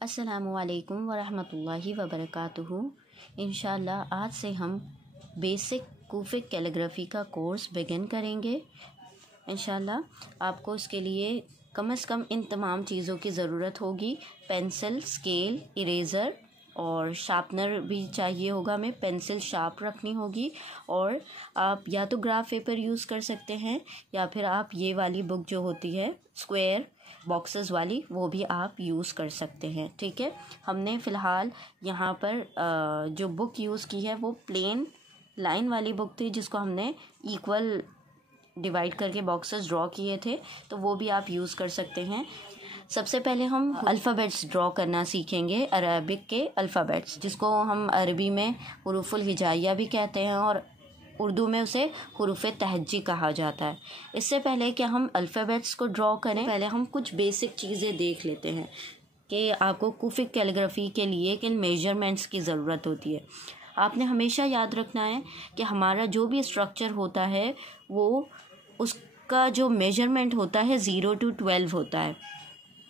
अस्सलामुअलैकुम वरहमतुल्लाहि वबरकातुहू। इंशाअल्लाह आज से हम बेसिक कुफिक कैलीग्राफी का कोर्स बिगिन करेंगे। इंशाअल्लाह आपको इसके लिए कम से कम इन तमाम चीज़ों की ज़रूरत होगी। पेंसिल, स्केल, इरेज़र और शार्पनर भी चाहिए होगा। हमें पेंसिल शार्प रखनी होगी और आप या तो ग्राफ पेपर यूज़ कर सकते हैं या फिर आप ये वाली बुक जो होती है स्क्वायर बॉक्सेस वाली, वो भी आप यूज़ कर सकते हैं। ठीक है, हमने फ़िलहाल यहाँ पर जो बुक यूज़ की है वो प्लेन लाइन वाली बुक थी, जिसको हमने इक्वल डिवाइड करके बॉक्सेस ड्रॉ किए थे, तो वो भी आप यूज़ कर सकते हैं। सबसे पहले हम अल्फ़ाबेट्स ड्रॉ करना सीखेंगे, अरबिक के अल्फ़ाबेट्स, जिसको हम अरबी में हुरूफुल हिजाइया भी कहते हैं और उर्दू में उसे हुरूफ़े तहज्जी कहा जाता है। इससे पहले कि हम अल्फ़ाबेट्स को ड्रॉ करें, पहले हम कुछ बेसिक चीज़ें देख लेते हैं कि आपको कुफिक कैलीग्राफी के लिए किन मेजरमेंट्स की ज़रूरत होती है। आपने हमेशा याद रखना है कि हमारा जो भी स्ट्रक्चर होता है वो उसका जो मेजरमेंट होता है 0 to 12 होता है।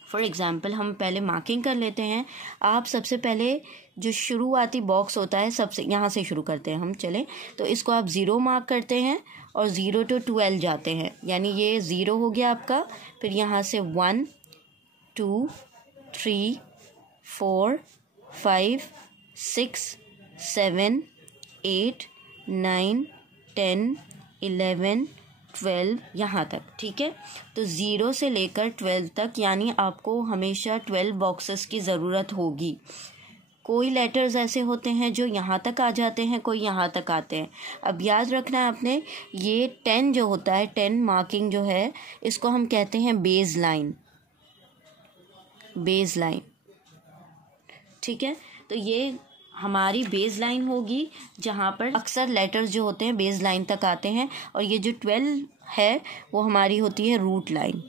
फॉर एग्ज़ाम्पल हम पहले मार्किंग कर लेते हैं। आप सबसे पहले जो शुरुआती बॉक्स होता है सबसे यहाँ से शुरू करते हैं हम, चलें तो इसको आप 0 मार्क करते हैं और 0 to 12 जाते हैं, यानी ये 0 हो गया आपका। फिर यहाँ से 1 2 3 4 5 6 7 8 9 10 11 12 यहाँ तक। ठीक है, तो 0 से लेकर 12 तक, यानी आपको हमेशा 12 बॉक्सेस की ज़रूरत होगी। कोई लेटर्स ऐसे होते हैं जो यहाँ तक आ जाते हैं, कोई यहाँ तक आते हैं। अब याद रखना है आपने, ये 10 जो होता है, 10 मार्किंग जो है, इसको हम कहते हैं बेस लाइन। बेस लाइन, ठीक है, तो ये हमारी बेस लाइन होगी जहाँ पर अक्सर लेटर्स जो होते हैं बेस लाइन तक आते हैं। और ये जो 12 है वो हमारी होती है रूट लाइन।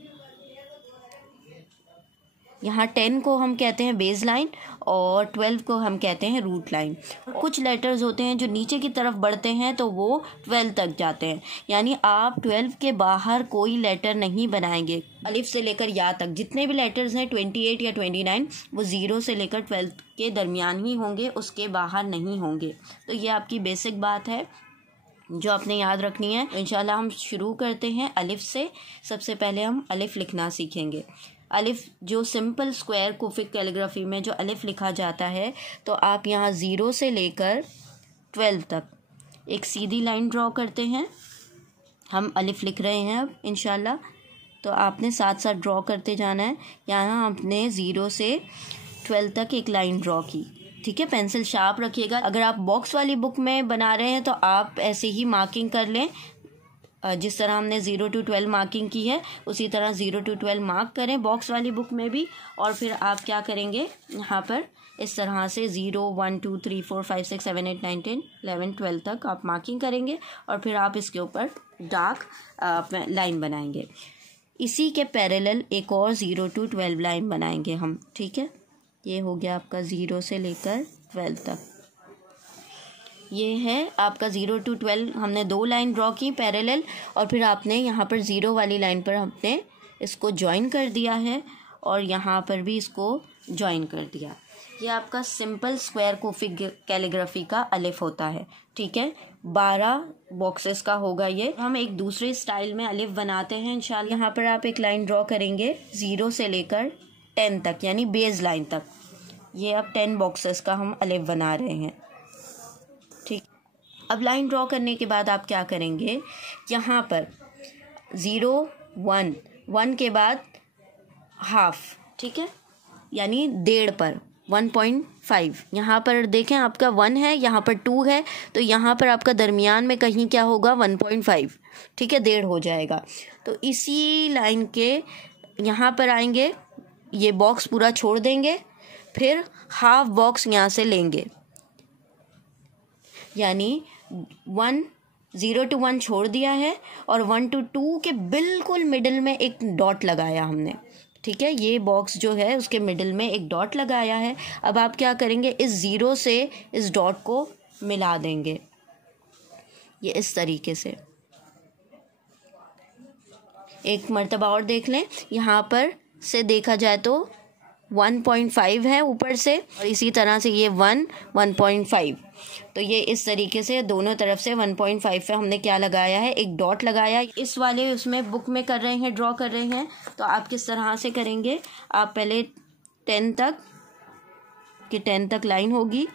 यहाँ 10 को हम कहते हैं बेस लाइन और 12 को हम कहते हैं रूट लाइन। कुछ लेटर्स होते हैं जो नीचे की तरफ बढ़ते हैं तो वो 12 तक जाते हैं, यानी आप 12 के बाहर कोई लेटर नहीं बनाएंगे। अलिफ से लेकर या तक जितने भी लेटर्स हैं 28 या 29 वो 0 से लेकर 12 के दरमियान ही होंगे, उसके बाहर नहीं होंगे। तो ये आपकी बेसिक बात है जो आपने याद रखनी है। इंशाल्लाह हम शुरू करते हैं अलिफ से। सबसे पहले हम अलिफ लिखना सीखेंगे। अलिफ जो सिंपल स्क्वायर कुफिक कैलीग्राफी में जो अलिफ लिखा जाता है, तो आप यहाँ 0 से लेकर 12 तक एक सीधी लाइन ड्रॉ करते हैं। हम अलिफ लिख रहे हैं अब इंशाल्लाह, तो आपने साथ साथ ड्रॉ करते जाना है। यहाँ आपने 0 से 12 तक एक लाइन ड्रॉ की। ठीक है, पेंसिल शार्प रखिएगा। अगर आप बॉक्स वाली बुक में बना रहे हैं तो आप ऐसे ही मार्किंग कर लें, जिस तरह हमने 0 to 12 मार्किंग की है उसी तरह 0 to 12 मार्क करें बॉक्स वाली बुक में भी। और फिर आप क्या करेंगे, यहाँ पर इस तरह से 0 1 2 3 4 5 6 7 8 9 10 11 12 तक आप मार्किंग करेंगे और फिर आप इसके ऊपर डार्क लाइन बनाएंगे। इसी के पैरेलल एक और 0 to 12 लाइन बनाएंगे हम। ठीक है, ये हो गया आपका 0 से लेकर 12 तक। ये है आपका 0 to 12। हमने 2 लाइन ड्रॉ की पैरेलल और फिर आपने यहाँ पर 0 वाली लाइन पर हमने इसको ज्वाइन कर दिया है और यहाँ पर भी इसको ज्वाइन कर दिया। ये आपका सिंपल स्क्वायर कुफिक कैलीग्राफी का अलिफ होता है। ठीक है, 12 बॉक्सेस का होगा ये। हम एक दूसरे स्टाइल में अलिफ बनाते हैं इंशाल्लाह। यहाँ पर आप एक लाइन ड्रॉ करेंगे 0 से लेकर 10 तक, यानी बेस लाइन तक। ये अब 10 बॉक्सेस का हम अलिफ बना रहे हैं। ठीक, अब लाइन ड्रॉ करने के बाद आप क्या करेंगे, यहाँ पर 0 1 1 के बाद हाफ, ठीक है, यानी 1.5 पर 1.5। यहाँ पर देखें आपका 1 है, यहाँ पर 2 है, तो यहाँ पर आपका दरमियान में कहीं क्या होगा 1.5। ठीक है, 1.5 हो जाएगा। तो इसी लाइन के यहाँ पर आएंगे, ये बॉक्स पूरा छोड़ देंगे, फिर हाफ बॉक्स यहाँ से लेंगे, यानी 0 to 1 छोड़ दिया है और 1 to 2 के बिल्कुल मिडिल में एक डॉट लगाया हमने। ठीक है, ये बॉक्स जो है उसके मिडिल में एक डॉट लगाया है। अब आप क्या करेंगे, इस 0 से इस डॉट को मिला देंगे, ये इस तरीके से। एक मर्तबा और देख लें, यहाँ पर से देखा जाए तो 1.5 है ऊपर से, और इसी तरह से ये 1.5। तो ये इस तरीके से दोनों तरफ से 1.5 पे हमने क्या लगाया है, एक डॉट लगाया। इस वाले उसमें बुक में कर रहे हैं, ड्रॉ कर रहे हैं, तो आप किस तरह से करेंगे, आप पहले 10 तक लाइन होगी,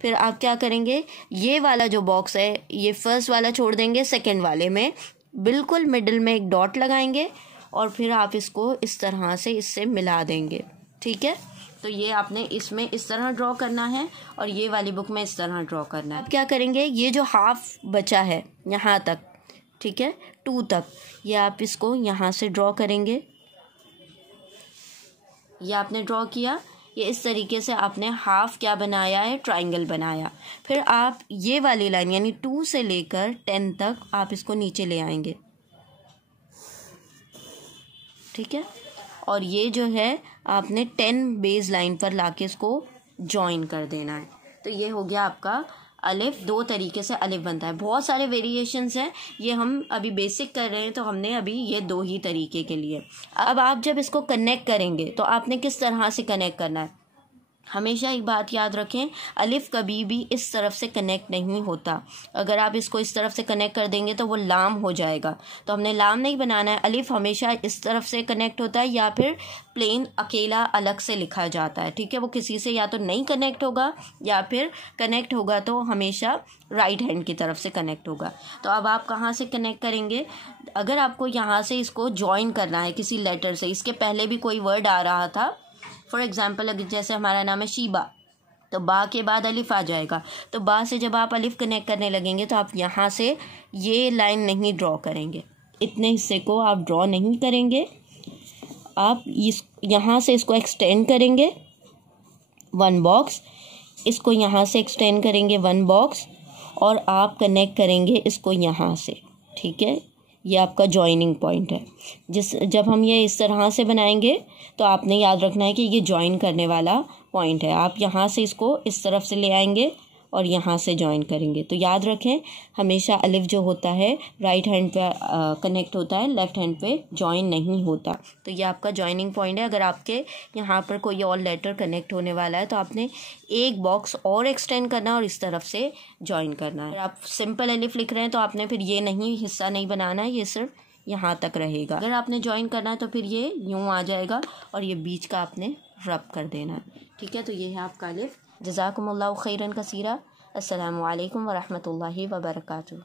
फिर आप क्या करेंगे, ये वाला जो बॉक्स है ये फर्स्ट वाला छोड़ देंगे, सेकंड वाले में बिल्कुल मिडिल में एक डॉट लगाएंगे और फिर आप इसको इस तरह से इससे मिला देंगे। ठीक है, तो ये आपने इसमें इस तरह ड्रॉ करना है और ये वाली बुक में इस तरह ड्रॉ करना है। अब क्या करेंगे, ये जो हाफ बचा है यहाँ तक, ठीक है, 2 तक, ये आप इसको यहाँ से ड्रॉ करेंगे। ये आपने ड्रॉ किया, ये इस तरीके से आपने हाफ क्या बनाया है, ट्रायंगल बनाया। फिर आप ये वाली लाइन यानी 2 से लेकर 10 तक आप इसको नीचे ले आएंगे। ठीक है, और ये जो है आपने 10 बेस लाइन पर लाके इसको जॉइन कर देना है। तो ये हो गया आपका अलिफ। 2 तरीके से अलिफ बनता है, बहुत सारे वेरिएशंस हैं, ये हम अभी बेसिक कर रहे हैं तो हमने अभी ये 2 ही तरीके के लिए। अब आप जब इसको कनेक्ट करेंगे तो आपने किस तरह से कनेक्ट करना है, हमेशा एक बात याद रखें, अलिफ कभी भी इस तरफ से कनेक्ट नहीं होता। अगर आप इसको इस तरफ से कनेक्ट कर देंगे तो वो लाम हो जाएगा, तो हमने लाम नहीं बनाना है। अलिफ हमेशा इस तरफ से कनेक्ट होता है या फिर प्लेन अकेला अलग से लिखा जाता है। ठीक है, वो किसी से या तो नहीं कनेक्ट होगा या फिर कनेक्ट होगा तो हमेशा राइट हैंड की तरफ से कनेक्ट होगा। तो अब आप कहाँ से कनेक्ट करेंगे, अगर आपको यहाँ से इसको ज्वाइन करना है किसी लेटर से, इसके पहले भी कोई वर्ड आ रहा था, फॉर एग्जाम्पल अगर जैसे हमारा नाम है शीबा, तो बा के बाद अलिफ आ जाएगा, तो बा से जब आप अलिफ कनेक्ट करने लगेंगे तो आप यहाँ से ये लाइन नहीं ड्रॉ करेंगे, इतने हिस्से को आप ड्रॉ नहीं करेंगे। आप इस यहाँ से इसको एक्सटेंड करेंगे 1 बॉक्स, इसको यहाँ से एक्सटेंड करेंगे 1 बॉक्स, और आप कनेक्ट करेंगे इसको यहाँ से। ठीक है, ये आपका जॉइनिंग पॉइंट है। जब हम ये इस तरह से बनाएंगे तो आपने याद रखना है कि ये जॉइन करने वाला पॉइंट है। आप यहाँ से इसको इस तरफ से ले आएंगे और यहाँ से जॉइन करेंगे। तो याद रखें, हमेशा अलिफ जो होता है राइट हैंड पे कनेक्ट होता है, लेफ़्ट हैंड पे जॉइन नहीं होता। तो ये आपका जॉइनिंग पॉइंट है। अगर आपके यहाँ पर कोई और लेटर कनेक्ट होने वाला है तो आपने एक बॉक्स और एक्सटेंड करना है और इस तरफ से जॉइन करना है। अगर आप सिंपल अलिफ लिख रहे हैं तो आपने फिर ये नहीं हिस्सा नहीं बनाना है, ये सिर्फ यहाँ तक रहेगा। अगर आपने जॉइन करना है तो फिर ये यूँ आ जाएगा और ये बीच का आपने रब कर देना है। ठीक है, तो ये है आपका अलिफ। जज़ाकुमुल्लाहु खैरन कसीरा। अस्सलामु अलैकुम व रहमतुल्लाहि व बरकातुहू।